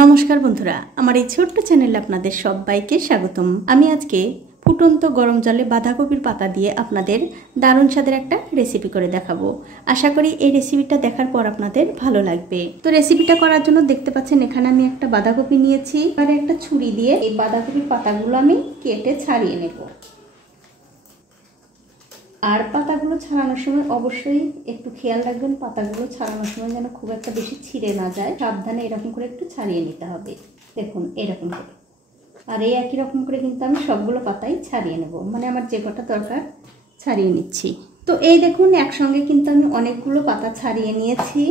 নমস্কার বন্ধুরা, আমার এই ছোট্ট চ্যানেলে আপনাদের সবাইকে স্বাগতম। আমি আজকে ফুটন্ত গরম জলে বাঁধাকপির পাতা দিয়ে আপনাদের দারুণ স্বাদের একটা রেসিপি করে দেখাবো। আশা করি এই রেসিপিটা দেখার পর আপনাদের ভালো লাগবে। তো রেসিপিটা করার জন্য দেখতে পাচ্ছেন এখানে আমি একটা বাঁধাকপি নিয়েছি। আর একটা ছুরি দিয়ে এই বাঁধাকপির পাতাগুলো আমি কেটে ছাড়িয়ে নেব। আর পাতাগুলো ছাড়ানোর সময় অবশ্যই একটু খেয়াল রাখবেন, পাতাগুলো ছাড়ানোর সময় যেন খুব একটা বেশি ছিঁড়ে না যায়। সাবধানে এরকম করে একটু ছাড়িয়ে নিতে হবে। দেখুন এরকম করে। আর এই একই রকম করে কিন্তু আমি সবগুলো পাতাই ছাড়িয়ে নেব, মানে আমার যে কটা দরকার ছাড়িয়ে নিচ্ছি। তো এই দেখুন একসঙ্গে কিন্তু আমি অনেকগুলো পাতা ছাড়িয়ে নিয়েছি।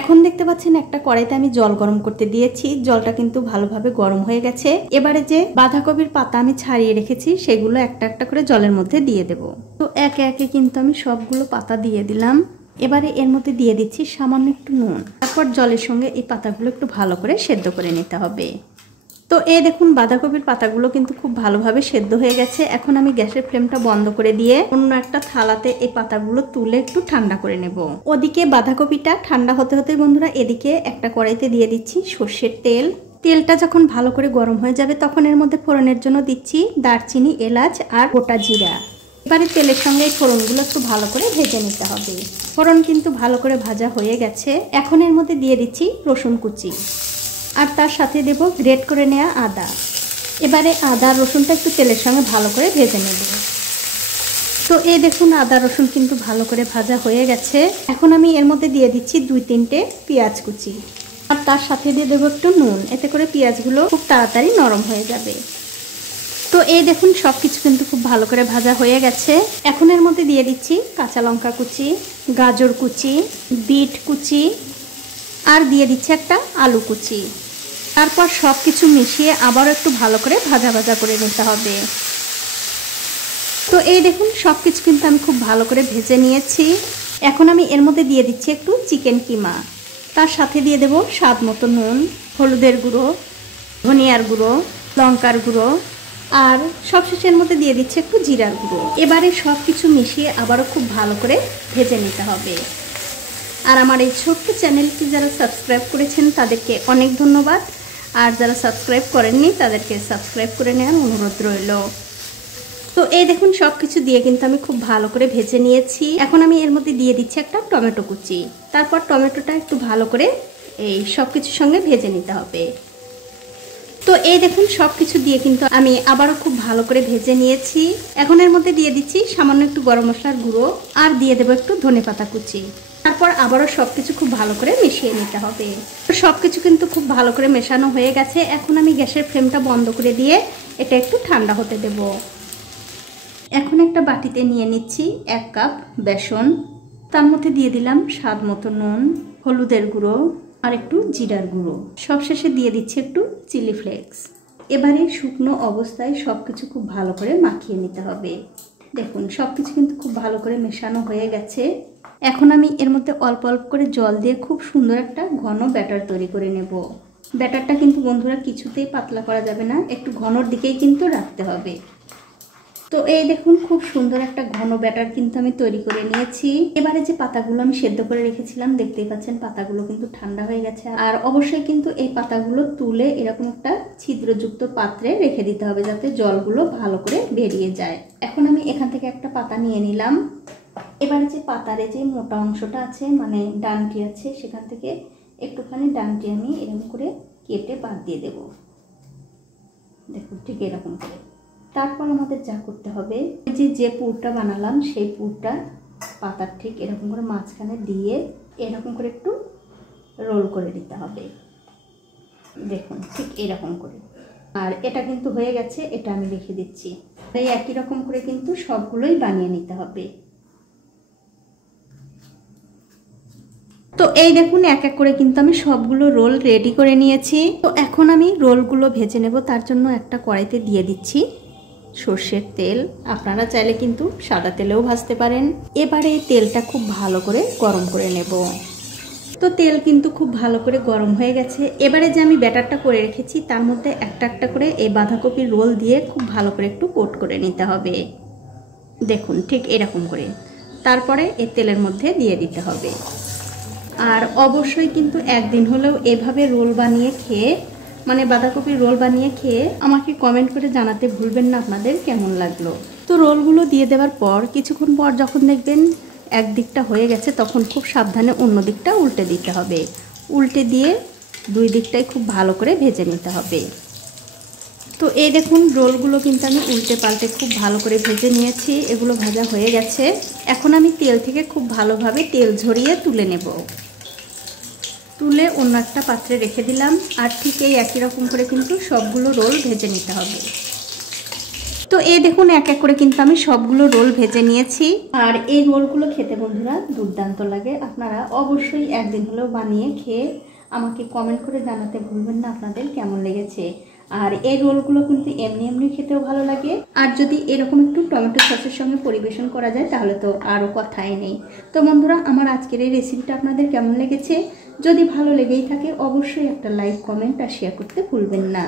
এখন দেখতে পাচ্ছেন একটা কড়াইতে আমি জল গরম করতে দিয়েছি। জলটা কিন্তু ভালোভাবে গরম হয়ে গেছে। এবারে যে বাঁধাকপির পাতা আমি ছাড়িয়ে রেখেছি সেগুলো একটা একটা করে জলের মধ্যে দিয়ে দেব। তো একে একে কিন্তু আমি সবগুলো পাতা দিয়ে দিলাম। এবারে এর মধ্যে দিয়ে দিচ্ছি সামান্য একটু নুন। তারপর জলের সঙ্গে এই পাতাগুলো একটু ভালো করে সেদ্ধ করে নিতে হবে। তো এই দেখুন বাঁধাকপির পাতাগুলো কিন্তু খুব ভালোভাবে সেদ্ধ হয়ে গেছে। এখন আমি গ্যাসের ফ্লেমটা বন্ধ করে দিয়ে অন্য একটা থালাতে এই পাতাগুলো তুলে একটু ঠান্ডা করে নেব। ওদিকে বাঁধাকপিটা ঠান্ডা হতে হতে বন্ধুরা এদিকে একটা কড়াইতে দিয়ে দিচ্ছি সর্ষের তেল। তেলটা যখন ভালো করে গরম হয়ে যাবে তখন এর মধ্যে ফোড়নের জন্য দিচ্ছি দারচিনি, এলাচ আর গোটা জিরা। এবারে তেলের সঙ্গে এই ফোড়নগুলো একটু ভালো করে ভেজে নিতে হবে। ফোড়ন কিন্তু ভালো করে ভাজা হয়ে গেছে। এখন এর মধ্যে দিয়ে দিচ্ছি রসুন কুচি আর তার সাথে দেব গ্রেট করে নেওয়া আদা। এবারে আদা রসুনটা একটু তেলের সঙ্গে ভালো করে ভেজে নেব। তো এই দেখুন আদা রসুন কিন্তু ভালো করে ভাজা হয়ে গেছে। এখন আমি এর মধ্যে দিয়ে দিচ্ছি 2-3টে পেঁয়াজ কুচি আর তার সাথে দিয়ে দেবো একটু নুন। এতে করে পেঁয়াজগুলো খুব তাড়াতাড়ি নরম হয়ে যাবে। তো এই দেখুন সব কিছু কিন্তু খুব ভালো করে ভাজা হয়ে গেছে। এখন এর মধ্যে দিয়ে দিচ্ছি কাঁচা লঙ্কা কুচি, গাজর কুচি, বিট কুচি আর দিয়ে দিচ্ছি একটা আলু কুচি। তারপর সব কিছু মিশিয়ে আবারও একটু ভালো করে ভাজা ভাজা করে নিতে হবে। তো এই দেখুন সব কিছু কিন্তু আমি খুব ভালো করে ভেজে নিয়েছি। এখন আমি এর মধ্যে দিয়ে দিচ্ছি একটু চিকেন কিমা। তার সাথে দিয়ে দেব স্বাদ মতো নুন, হলুদের গুঁড়ো, ধনিয়ার গুঁড়ো, লঙ্কার গুঁড়ো আর সবশেষে এর মধ্যে দিয়ে দিচ্ছি একটু জিরার গুঁড়ো। এবারে সব কিছু মিশিয়ে আবারও খুব ভালো করে ভেজে নিতে হবে। আর আমার এই ছোট্ট চ্যানেলটি যারা সাবস্ক্রাইব করেছেন তাদেরকে অনেক ধন্যবাদ। আর যারা সাবস্ক্রাইব করেননি তাদেরকে সাবস্ক্রাইব করে নেওয়ার অনুরোধ রইল। তো এই দেখুন সব কিছু দিয়ে কিন্তু আমি খুব ভালো করে ভেজে নিয়েছি। এখন আমি এর মধ্যে দিয়ে দিচ্ছি একটা টমেটো কুচি। তারপর টমেটোটা একটু ভালো করে এই সব কিছুর সঙ্গে ভেজে নিতে হবে। তো এই দেখুন সব কিছু দিয়ে কিন্তু আমি আবারও খুব ভালো করে ভেজে নিয়েছি। এখন এর মধ্যে দিয়ে দিচ্ছি সামান্য একটু গরম মশলার গুঁড়ো আর দিয়ে দেবো একটু ধনেপাতা কুচি। তারপর আবারও সব কিছু খুব ভালো করে মিশিয়ে নিতে হবে। সব কিছু কিন্তু খুব ভালো করে মেশানো হয়ে গেছে। এখন আমি গ্যাসের ফ্লেমটা বন্ধ করে দিয়ে এটা একটু ঠান্ডা হতে দেব। এখন একটা বাটিতে নিয়ে নিচ্ছি 1 কাপ বেসন। তার মধ্যে দিয়ে দিলাম স্বাদ মতো নুন, হলুদের গুঁড়ো আর একটু জিরার গুঁড়ো। সবশেষে দিয়ে দিচ্ছি একটু চিলি ফ্লেক্স। এবারে শুকনো অবস্থায় সব কিছু খুব ভালো করে মাখিয়ে নিতে হবে। দেখুন সব কিছু কিন্তু খুব ভালো করে মেশানো হয়ে গেছে। এখন আমি এর মধ্যে অল্প অল্প করে জল দিয়ে খুব সুন্দর একটা ঘন ব্যাটার তৈরি করে নেব। ব্যাটারটা কিন্তু বন্ধুরা কিছুতেই পাতলা করা যাবে না, একটু ঘনর দিকেই কিন্তু রাখতে হবে। তো এই দেখুন খুব সুন্দর একটা ঘন ব্যাটার কিন্তু আমি তৈরি করে নিয়েছি। এবারে যে পাতাগুলো আমি সেদ্ধ করে রেখেছিলাম দেখতেই পাচ্ছেন পাতাগুলো কিন্তু ঠান্ডা হয়ে গেছে। আর অবশ্যই কিন্তু এই পাতাগুলো তুলে এরকম একটা ছিদ্রযুক্ত পাত্রে রেখে দিতে হবে যাতে জলগুলো ভালো করে বেরিয়ে যায়। এখন আমি এখান থেকে একটা পাতা নিয়ে নিলাম। এবারে যে পাতারে যে মোটা অংশটা আছে মানে ডানটি আছে সেখান থেকে একটুখানি ডানটি আমি এরকম করে কেটে বাদ দিয়ে দেব। দেখুন ঠিক এরকম করে। তারপর আমাদের যা করতে হবে যে পুরটা বানালাম সেই পুরটা পাতার ঠিক এরকম করে মাঝখানে দিয়ে এরকম করে একটু রোল করে দিতে হবে। দেখুন ঠিক এরকম করে। আর এটা কিন্তু হয়ে গেছে, এটা আমি রেখে দিচ্ছি। এই একই রকম করে কিন্তু সবগুলোই বানিয়ে নিতে হবে। তো এই দেখুন এক এক করে কিন্তু আমি সবগুলো রোল রেডি করে নিয়েছি। তো এখন আমি রোলগুলো ভেজে নেব। তার জন্য একটা কড়াইতে দিয়ে দিচ্ছি সর্ষের তেল। আপনারা চাইলে কিন্তু সাদা তেলেও ভাজতে পারেন। এবারে এই তেলটা খুব ভালো করে গরম করে নেব। তো তেল কিন্তু খুব ভালো করে গরম হয়ে গেছে। এবারে যে আমি ব্যাটারটা করে রেখেছি তার মধ্যে একটা একটা করে এই বাঁধাকপির রোল দিয়ে খুব ভালো করে একটু কোট করে নিতে হবে। দেখুন ঠিক এরকম করে। তারপরে এই তেলের মধ্যে দিয়ে দিতে হবে। আর অবশ্যই কিন্তু একদিন হলেও এভাবে রোল বানিয়ে খেয়ে মানে বাঁধাকপির রোল বানিয়ে খেয়ে আমাকে কমেন্ট করে জানাতে ভুলবেন না আপনাদের কেমন লাগলো। তো রোলগুলো দিয়ে দেওয়ার পর কিছুক্ষণ পর যখন দেখবেন এক দিকটা হয়ে গেছে, তখন খুব সাবধানে অন্য দিকটা উল্টে দিতে হবে। উল্টে দিয়ে দুই দিকটাই খুব ভালো করে ভেজে নিতে হবে। তো এই দেখুন রোলগুলো কিন্তু আমি উল্টে পাল্টে খুব ভালো করে ভেজে নিয়েছি। এগুলো ভাজা হয়ে গেছে। এখন আমি তেল থেকে খুব ভালোভাবে তেল ঝরিয়ে তুলে নেব। তুলে অন্য একটা পাত্রে রেখে দিলাম। আর ঠিক এই একই রকম করে কিন্তু সবগুলো রোল ভেজে নিতে হবে। তো এই দেখুন এক এক করে কিন্তু আমি সবগুলো রোল ভেজে নিয়েছি। আর এই রোলগুলো খেতে বন্ধুরা দুর্দান্ত লাগে। আপনারা অবশ্যই একদিন হলেও বানিয়ে খেয়ে আমাকে কমেন্ট করে জানাতে ভুলবেন না আপনাদের কেমন লেগেছে। আর এই রোলগুলো কিন্তু এমনি এমনি খেতেও ভালো লাগে। আর যদি এরকম একটু টমেটো সসের সঙ্গে পরিবেশন করা যায় তাহলে তো আরও কথাই নেই। তো বন্ধুরা আমার আজকের এই রেসিপিটা আপনাদের কেমন লেগেছে? যদি ভালো লেগেই থাকে অবশ্যই একটা লাইক, কমেন্ট আর শেয়ার করতে ভুলবেন না।